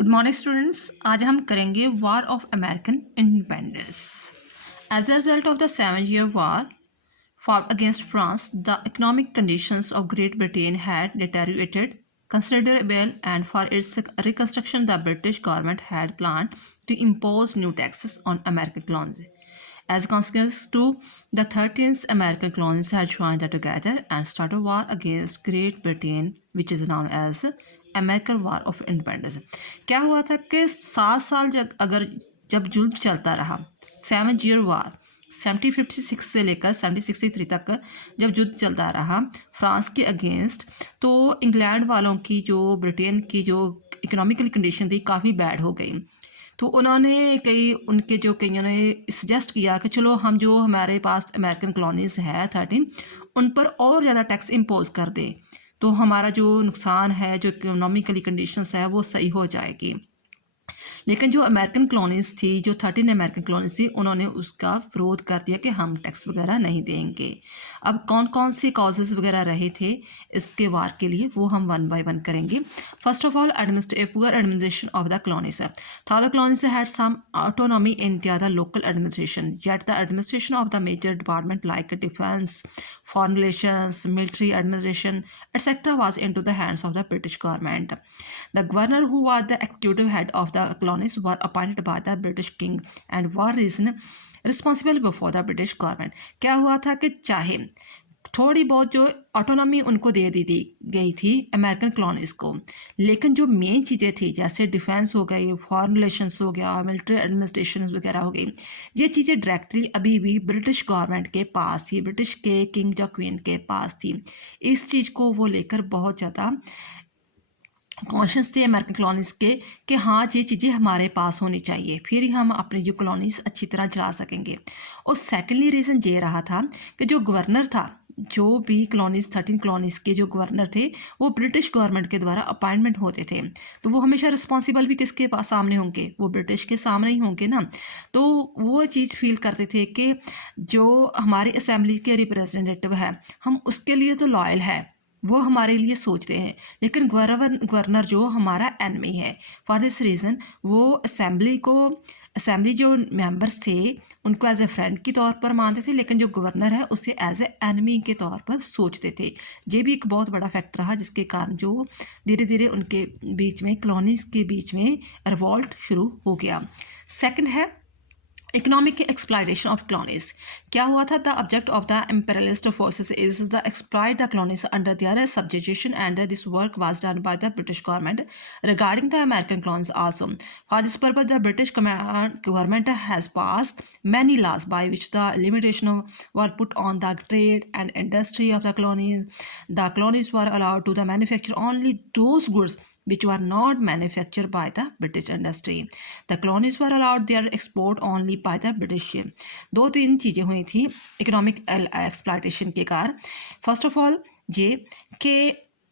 Good morning students. आज हम करेंगे war of American independence. As a result of the 7 year war fought against France, the economic conditions of Great Britain had deteriorated considerably, and for its reconstruction, the British government had planned to impose new taxes on American colonies. As a consequence, the 13th American colonies had joined together and started a war against Great Britain, which is known as American war of independence. क्या हुआ था कि 7 साल जब युद्ध चलता रहा, 7 year वार 1756 से लेकर 1763 तक जब युद्ध चलता रहा फ्रांस के अगेंस्ट, तो इंग्लैंड वालों की जो ब्रिटेन की जो इकोनॉमिकल कंडीशन थी काफ़ी बैड हो गई। तो उन्होंने कईयों ने सजेस्ट किया कि चलो हम जो हमारे पास अमेरिकन कॉलोनीज़ है 13 उन पर और ज़्यादा टैक्स इम्पोज कर दें, तो हमारा जो नुकसान है, जो इकोनॉमिकली कंडीशंस है, वो सही हो जाएगी। लेकिन जो अमेरिकन कॉलोनीज़ थी, जो 13 अमेरिकन कॉलोनीज़ थी, उन्होंने उसका विरोध कर दिया कि हम टैक्स वगैरह नहीं देंगे। अब कौन कौन से कॉजेज़ वगैरह रहे थे इसके वार के लिए, वो हम वन बाय वन करेंगे। First of all, poor administration of the colonies. The colonies had some autonomy in the local administration, yet the administration of the major department like defense, foreign relations, military administration, etc. was into the hands of the British government. The governor, who was the executive head of the colonies, were appointed by the British king and were responsible before the British government. क्या हुआ था कि चाहे थोड़ी बहुत जो autonomy उनको दे दी गई थी अमेरिकन कॉलोनीज़ को, लेकिन जो मेन चीज़ें थी जैसे डिफेंस हो गई, फॉरेन रिलेशंस हो गया, मिलिट्री एडमिनिस्ट्रेशन वगैरह हो गई, ये चीज़ें डायरेक्टली अभी भी ब्रिटिश गवर्नमेंट के पास थी, ब्रिटिश के किंग या क्वीन के पास थी। इस चीज़ को वो लेकर बहुत ज़्यादा कॉन्शियस थे अमेरिकन कॉलोनीज़ के कि हाँ, ये चीज़ें हमारे पास होनी चाहिए, फिर ही हम अपनी जो कॉलोनीज़ अच्छी तरह चला सकेंगे। और सेकेंडली रीज़न ये रहा था कि जो गवर्नर था, जो भी कॉलोनीज़ 13 कॉलोनीज़ के जो गवर्नर थे, वो ब्रिटिश गवर्नमेंट के द्वारा अपॉइंटमेंट होते थे, तो वो हमेशा रिस्पॉन्सिबल भी किसके पास सामने होंगे, वो ब्रिटिश के सामने ही होंगे ना। तो वो चीज़ फील करते थे कि जो हमारी असेंबली के रिप्रेजेंटेटिव है, हम उसके लिए तो लॉयल है, वो हमारे लिए सोचते हैं, लेकिन गवर्नर जो हमारा एनमी है, फॉर दिस रीज़न वो असेंबली जो मेंबर्स थे उनको एज ए फ्रेंड के तौर पर मानते थे, लेकिन जो गवर्नर है उसे एज ए एनमी के तौर पर सोचते थे। ये भी एक बहुत बड़ा फैक्टर रहा जिसके कारण जो धीरे धीरे उनके बीच में, कॉलोनीज़ के बीच में रिवॉल्ट शुरू हो गया। सेकंड है इकोनॉमिक एक्सप्लॉयटेशन ऑफ कॉलोनीज। क्या हुआ था? The object of the imperialist forces is the exploit the colonies under their subjugation, and this work was done by the British government regarding the American colonies also. For this purpose the British government has passed many laws by which the limitation were put on the trade and industry of the colonies. The colonies were allowed to manufacture only those goods which were not manufactured by the British industry. The colonies were allowed their export only by the British. 2-3 चीज़ें हुई थी economic exploitation के कारण। First of all ये कि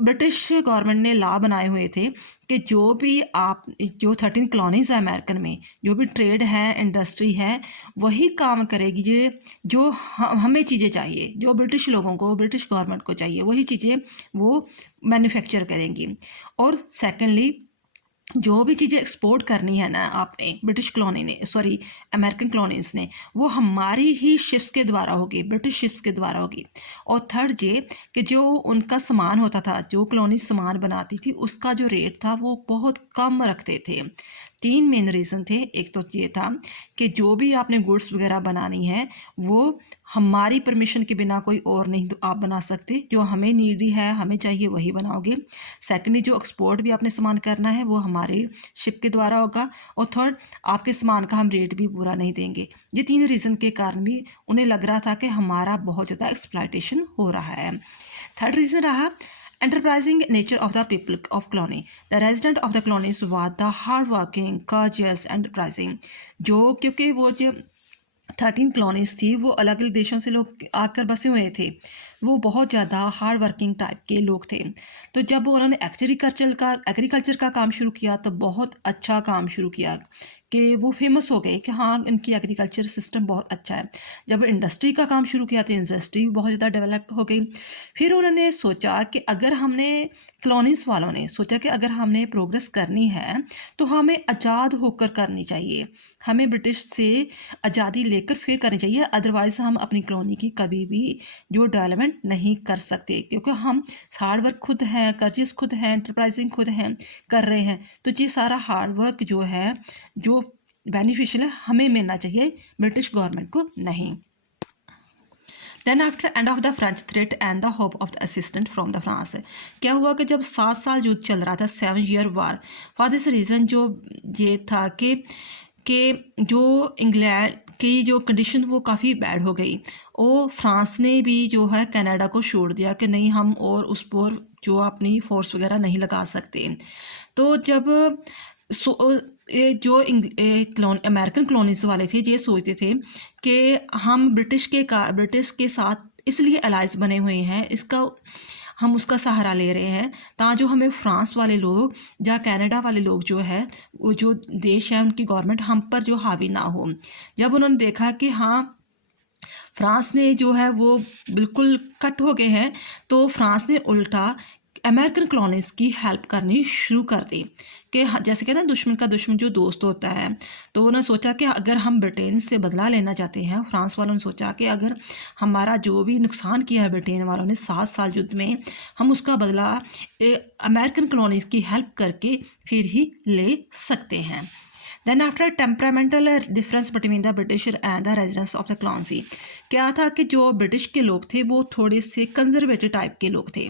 British government ने law बनाए हुए थे कि जो 13 कॉलोनीज़ है अमेरिकन में, जो भी ट्रेड है, इंडस्ट्री है, वही काम करेगी जो हमें चीज़ें चाहिए, जो ब्रिटिश लोगों को, ब्रिटिश गवर्नमेंट को चाहिए, वही चीज़ें वो मैन्युफैक्चर करेंगी। और सेकेंडली, जो भी चीज़ें एक्सपोर्ट करनी है ना आपने, ब्रिटिश कॉलोनी ने, सॉरी अमेरिकन कॉलोनीज़ ने, वो हमारी ही शिप्स के द्वारा होगी, ब्रिटिश शिप्स के द्वारा होगी। और थर्ड ये कि जो उनका सामान होता था, जो कॉलोनी सामान बनाती थी, उसका जो रेट था वो बहुत कम रखते थे। 3 मेन रीज़न थे। एक तो ये था कि जो भी आपने गुड्स वगैरह बनानी है वो हमारी परमिशन के बिना कोई और नहीं आप बना सकते, जो हमें नीडी है, हमें चाहिए वही बनाओगे। सेकेंडली, जो एक्सपोर्ट भी आपने सामान करना है वो हमारे शिप के द्वारा होगा। और थर्ड, आपके सामान का हम रेट भी पूरा नहीं देंगे। ये 3 रीज़न के कारण भी उन्हें लग रहा था कि हमारा बहुत ज़्यादा एक्सप्लॉयटेशन हो रहा है। थर्ड रीज़न रहा enterprising nature of the people of colony. The resident of the colonies were the hardworking, courteous, enterprising. क्योंकि वो जो 13 कॉलोनीज़ थी वो अलग अलग देशों से लोग आकर बसे हुए थे, वो बहुत ज़्यादा हार्ड वर्किंग टाइप के लोग थे। तो जब उन्होंने एग्रीकल्चर का काम शुरू किया तो बहुत अच्छा काम शुरू किया कि वो फेमस हो गए कि हाँ इनकी एग्रीकल्चर सिस्टम बहुत अच्छा है। जब इंडस्ट्री का काम शुरू किया तो इंडस्ट्री भी बहुत ज़्यादा डेवलप हो गई। फिर उन्होंने सोचा कि अगर हमने कॉलोनीज़ वालों ने सोचा कि अगर हमने प्रोग्रेस करनी है तो हमें आज़ाद होकर करनी चाहिए, हमें ब्रिटिश से आज़ादी लेकर फिर करनी चाहिए, अदरवाइज़ हम अपनी कॉलोनी की कभी भी जो डेवलपमेंट नहीं कर सकते, क्योंकि हम हार्ड वर्क खुद हैं, कर्जेस खुद हैं, एंटरप्राइजिंग खुद हैं कर रहे हैं। तो ये सारा हार्ड वर्क जो है जो बेनिफिशियल है हमें मिलना चाहिए, ब्रिटिश गवर्नमेंट को नहीं। Then after end of the French threat and the hope of the assistant from the France, क्या हुआ कि जब 7 साल युद्ध चल रहा था, 7 year war, for this reason जो ये था कि जो इंग्लैंड की जो कंडीशन वो काफ़ी बैड हो गई और फ्रांस ने भी जो है कनाडा को छोड़ दिया कि नहीं हम और उस पर जो अपनी फोर्स वगैरह नहीं लगा सकते। तो जब जो अमेरिकन कॉलोनीज वाले थे ये सोचते थे कि हम ब्रिटिश के साथ इसलिए अलाइज बने हुए हैं, इसका हम उसका सहारा ले रहे हैं ताकि जो हमें फ्रांस वाले लोग या कनाडा वाले लोग जो है वो जो देश है उनकी गवर्नमेंट हम पर जो हावी ना हो। जब उन्होंने देखा कि हाँ फ्रांस ने जो है वो बिल्कुल कट हो गए हैं, तो फ्रांस ने उल्टा अमेरिकन कॉलोनीज की हेल्प करनी शुरू कर दी कि जैसे कि ना दुश्मन का दुश्मन जो दोस्त होता है। तो उन्होंने सोचा कि अगर हम ब्रिटेन से बदला लेना चाहते हैं, फ्रांस वालों ने सोचा कि अगर हमारा जो भी नुकसान किया है ब्रिटेन वालों ने 7 साल युद्ध में, हम उसका बदला अमेरिकन कॉलोनीज की हेल्प करके फिर ही ले सकते हैं। Then after temperamental difference between the British and the residents of the colony, क्या था कि जो ब्रिटिश के लोग थे वो थोड़े से कंजर्वेटिव टाइप के लोग थे,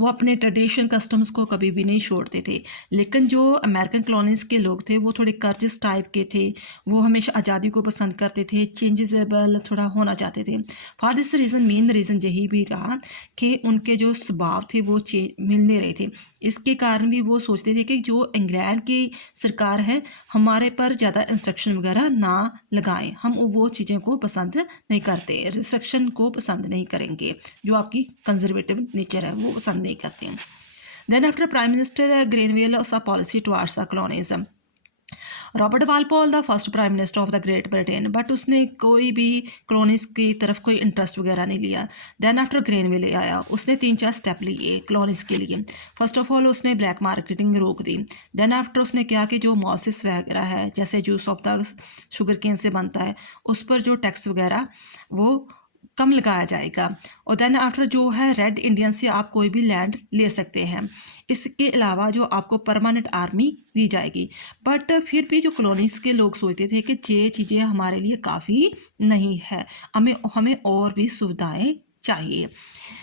वो अपने ट्रेडिशन कस्टम्स को कभी भी नहीं छोड़ते थे। लेकिन जो अमेरिकन कॉलोनीज के लोग थे वो थोड़े कर्जिस टाइप के थे, वो हमेशा आज़ादी को पसंद करते थे, चेंजेबल थोड़ा होना चाहते थे। For this reason main reason यही भी रहा कि उनके जो स्वभाव थे वो मिलने रहे थे। इसके कारण भी वो सोचते थे कि जो इंग्लैंड की सरकार है हमारे पर ज़्यादा इंस्ट्रक्शन वगैरह ना लगाएं, हम वो चीज़ें को पसंद नहीं करते, रिस्ट्रिक्शन को पसंद नहीं करेंगे, जो आपकी कंजर्वेटिव नेचर है वो पसंद नहीं करते हैं। Then after prime minister Grenville policy towards the colonies, Robert Walpole the first prime minister of the great Britain, but उसने कोई भी कॉलोनीज की तरफ कोई इंटरेस्ट वगैरह नहीं लिया। देन आफ्टर ग्रेनवेल आया, उसने 3-4 स्टेप लिए कॉलोनीज के लिए। फर्स्ट ऑफ ऑल उसने ब्लैक मार्केटिंग रोक दी। देन आफ्टर उसने क्या कि जो मॉसिस वगैरह है जैसे juice of the sugar cane से बनता है उस पर जो टैक्स वगैरह वो कम लगाया जाएगा। और देन आफ्टर जो है रेड इंडियन से आप कोई भी लैंड ले सकते हैं। इसके अलावा जो आपको परमानेंट आर्मी दी जाएगी। बट फिर भी जो कॉलोनीज़ के लोग सोचते थे कि ये चीज़ें हमारे लिए काफ़ी नहीं है, हमें और भी सुविधाएं चाहिए।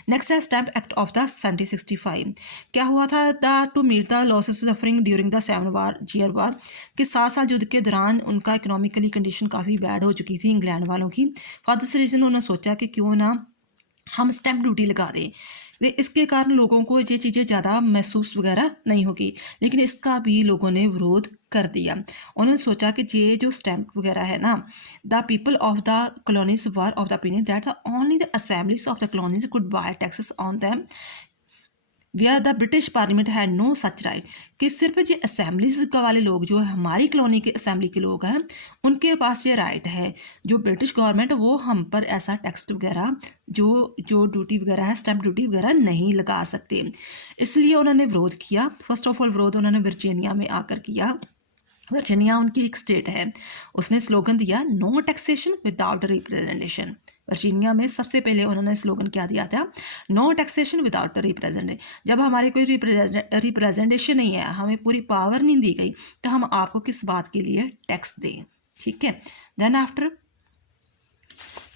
नेक्स्ट है स्टैम्प एक्ट ऑफ द 1765। क्या हुआ था to meet the losses suffering during the 7 year war, कि 7 साल युद्ध के दौरान उनका इकोनॉमिकली कंडीशन काफ़ी बैड हो चुकी थी इंग्लैंड वालों की। फॉर दिस रीज़न उन्होंने सोचा कि क्यों ना हम स्टैम्प ड्यूटी लगा दें, इसके कारण लोगों को ये चीज़ें ज़्यादा महसूस वगैरह नहीं होगी। लेकिन इसका भी लोगों ने विरोध कर दिया। उन्होंने सोचा कि ये जो स्टैम्प वगैरह है ना, the people of the colonies were of the opinion that the only the assemblies of the colonies could by taxes on them where the British parliament had no such right, कि सिर्फ ये assemblies वाले लोग जो है हमारी colony के assembly के लोग हैं उनके पास ये राइट है, जो ब्रिटिश गवर्नमेंट वो हम पर ऐसा टैक्स वगैरह जो ड्यूटी वगैरह है स्टैम्प ड्यूटी वगैरह नहीं लगा सकते। इसलिए उन्होंने विरोध किया। फर्स्ट ऑफ ऑल विरोध उन्होंने वर्जीनिया में आकर किया। वर्जीनिया उनकी एक स्टेट है। उसने स्लोगन दिया no taxation without representation. Virginia में सबसे पहले उन्होंने स्लोगन क्या दिया था, नो टैक्सेशन विदाउट रिप्रेजेंटेशन। जब हमारे कोई रिप्रेजेंटेशन नहीं है, हमें पूरी पावर नहीं दी गई, तो हम आपको किस बात के लिए टैक्स दें। ठीक है। देन आफ्टर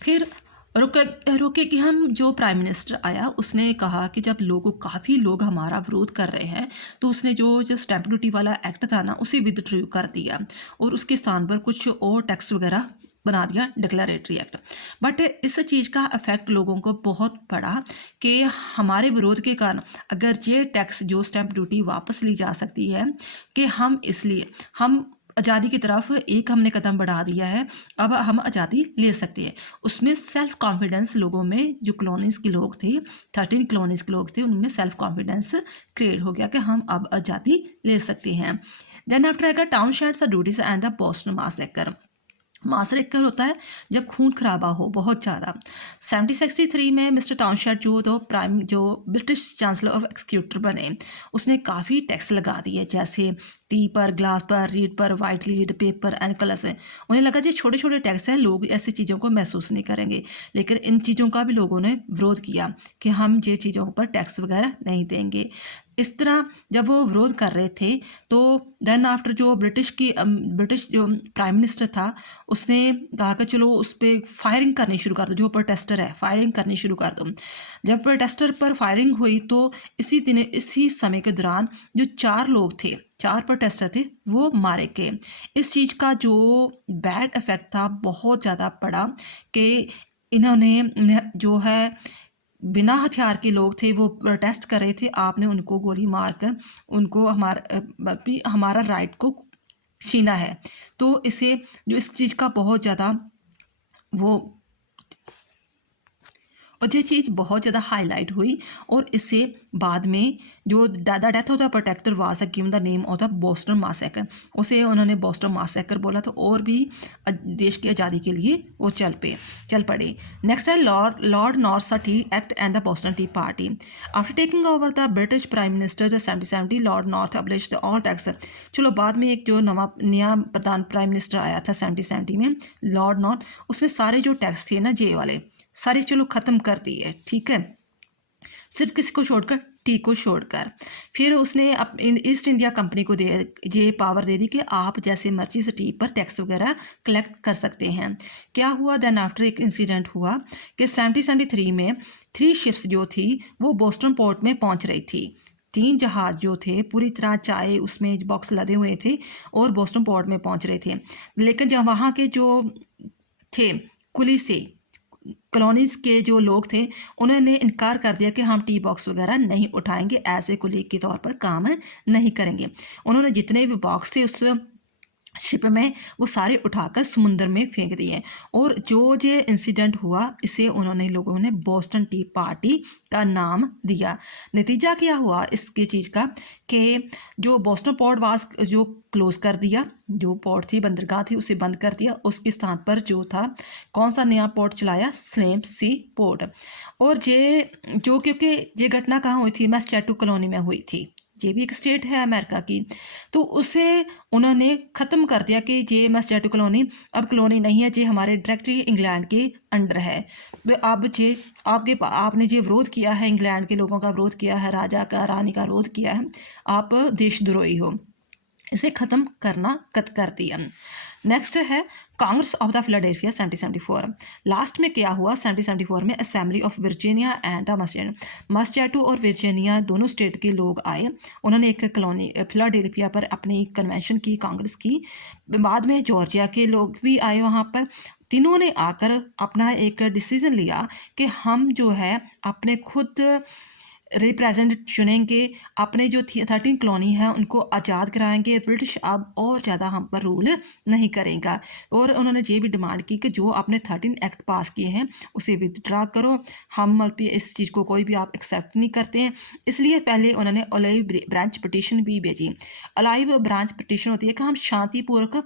फिर रुके कि हम जो प्राइम मिनिस्टर आया उसने कहा कि जब काफ़ी लोग हमारा विरोध कर रहे हैं, तो उसने जो स्टैम्प ड्यूटी वाला एक्ट था ना उसे विदड्रू कर दिया और उसके स्थान पर कुछ और टैक्स वगैरह बना दिया, डिक्लेरेटरी एक्ट। बट इस चीज़ का इफेक्ट लोगों को बहुत पड़ा कि हमारे विरोध के कारण अगर ये टैक्स जो स्टैम्प ड्यूटी वापस ली जा सकती है, कि हम आज़ादी की तरफ एक हमने कदम बढ़ा दिया है, अब हम आज़ादी ले सकते हैं। उसमें सेल्फ कॉन्फिडेंस लोगों में, जो कॉलोनीज़ के लोग थे, 13 कॉलोनीज़ के लोग थे, उनमें सेल्फ कॉन्फिडेंस क्रिएट हो गया कि हम अब आज़ादी ले सकते हैं। देन आफ्टर आएगा Townshend duties and the Boston massacre. Massacre होता है जब खून खराबा हो बहुत ज़्यादा। 1763 में मिस्टर टाउनशेंड जो ब्रिटिश चांसलर ऑफ एक्सक्यूटर बने, उसने काफ़ी टैक्स लगा दिए, जैसे टी पर, ग्लास पर, रीड पर, white lead, paper and colours है। उन्हें लगा जो छोटे छोटे टैक्स हैं, लोग ऐसी चीज़ों को महसूस नहीं करेंगे, लेकिन इन चीज़ों का भी लोगों ने विरोध किया कि हम ये चीज़ों पर टैक्स वगैरह नहीं देंगे। इस तरह जब वो विरोध कर रहे थे तो देन आफ्टर जो ब्रिटिश जो प्राइम मिनिस्टर था, उसने कहा कि चलो उस पर फायरिंग करनी शुरू कर दो, जो प्रोटेस्टर है फायरिंग करनी शुरू कर दो। जब प्रोटेस्टर पर फायरिंग हुई तो इसी समय के दौरान जो 4 लोग थे, 4 प्रोटेस्टर थे, वो मारे गए। इस चीज़ का जो बैड इफेक्ट था बहुत ज़्यादा पड़ा कि इन्होंने जो है बिना हथियार के लोग थे, वो प्रोटेस्ट कर रहे थे, आपने उनको गोली मारकर उनको हमारा राइट को छीना है। तो इसे जो इस चीज़ का बहुत ज़्यादा वो और ये चीज़ बहुत ज़्यादा हाईलाइट हुई, और इससे बाद में जो the death of the protector was given the name of the Boston massacre, उसे उन्होंने बोस्टन मासैकर बोला। तो और भी देश की आज़ादी के लिए वो चल पड़े। नेक्स्ट है Lord North tea act and the Boston tea party. After taking over the British prime minister 1770, Lord North abolished the all tax. चलो बाद में एक जो नया प्रधान प्राइम मिनिस्टर आया था 1770 में, लॉर्ड नॉर्थ, उसने सारे जो टैक्स थे ना जे वाले सारे चलो ख़त्म कर दिए, ठीक है, सिर्फ किसी को छोड़कर, टी को छोड़कर। फिर उसने ईस्ट इंडिया कंपनी को ये पावर दे दी कि आप जैसे मर्जी से टी पर टैक्स वगैरह कलेक्ट कर सकते हैं। क्या हुआ देन आफ्टर, एक इंसिडेंट हुआ कि 1773 में 3 शिप्स जो थी वो बोस्टन पोर्ट में पहुंच रही थी। 3 जहाज़ जो थे पूरी तरह चाय उसमें बॉक्स लदे हुए थे और बोस्टन पोर्ट में पहुंच रहे थे। लेकिन जब वहाँ के जो थे कुली से कॉलोनीज़ के जो लोग थे, उन्होंने इनकार कर दिया कि हम टी बॉक्स वगैरह नहीं उठाएंगे, एज ए कुलीग के तौर पर काम नहीं करेंगे। उन्होंने जितने भी बॉक्स थे उस शिप में वो सारे उठाकर समुंदर में फेंक दिए। और जो ये इंसिडेंट हुआ, इसे उन्होंने लोगों ने बोस्टन टी पार्टी का नाम दिया। नतीजा क्या हुआ इसके चीज़ का कि जो बोस्टन पोर्ट वास जो क्लोज़ कर दिया, जो पोर्ट थी बंदरगाह थी उसे बंद कर दिया, उसके स्थान पर जो था कौन सा नया पोर्ट चलाया, स्लेम सी पोर्ट। और ये जो क्योंकि ये घटना कहाँ हुई थी, मैसाचुसेट्स कॉलोनी में हुई थी, ये भी एक स्टेट है अमेरिका की। तो उसे उन्होंने ख़त्म कर दिया कि ये मैसाचुसेट्स कॉलोनी अब कॉलोनी नहीं है, ये हमारे डायरेक्टली इंग्लैंड के अंडर है। तो अब ये आपने जो विरोध किया है, इंग्लैंड के लोगों का विरोध किया है, राजा का रानी का विरोध किया है, आप देशद्रोही हो, इसे ख़त्म कर दिया। नेक्स्ट है Congress of the Philadelphia 1774। Last में क्या हुआ 1774 में, assembly of Virginia and the Massachusetts और वर्जीनिया दोनों स्टेट के लोग आए। उन्होंने एक कॉलोनी फिलाडेल्फिया पर अपनी कन्वेंशन की, कांग्रेस की। बाद में जॉर्जिया के लोग भी आए वहाँ पर। तीनों ने आकर अपना एक डिसीज़न लिया कि हम जो है अपने खुद रिप्रेजेंटेटिव चुनेंगे, अपने जो 13 कॉलोनी है उनको आज़ाद कराएंगे, ब्रिटिश अब और ज़्यादा हम पर रूल नहीं करेगा। और उन्होंने ये भी डिमांड की कि जो आपने 13 एक्ट पास किए हैं उसे विदड्रा करो, हम इस चीज़ को कोई भी आप एक्सेप्ट नहीं करते हैं। इसलिए पहले उन्होंने अलाइव ब्रांच पिटीशन भी भेजी। अलाइव ब्रांच पिटीशन होती है कि हम शांतिपूर्वक,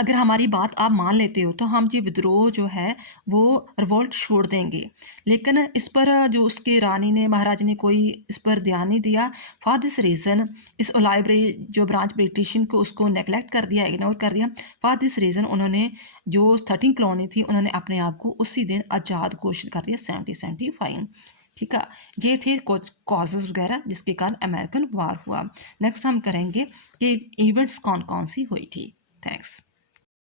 अगर हमारी बात आप मान लेते हो तो हम ये विद्रोह जो है वो रिवोल्ट छोड़ देंगे। लेकिन इस पर जो उसकी रानी ने, महाराज ने कोई इस पर ध्यान नहीं दिया। फॉर दिस रीज़न इस लाइब्रेरी जो ब्रांच पिटीशन को उसको नेगलेक्ट कर दिया, इग्नोर कर दिया। फॉर दिस रीज़न उन्होंने जो 13 कॉलोनी थी उन्होंने अपने आप को उसी दिन आज़ाद घोषित कर दिया 1775। ठीक है, ये थे कुछ कॉजेज़ वगैरह जिसके कारण अमेरिकन वार हुआ। नेक्स्ट हम करेंगे कि इवेंट्स कौन कौन सी हुई थी। थैंक्स।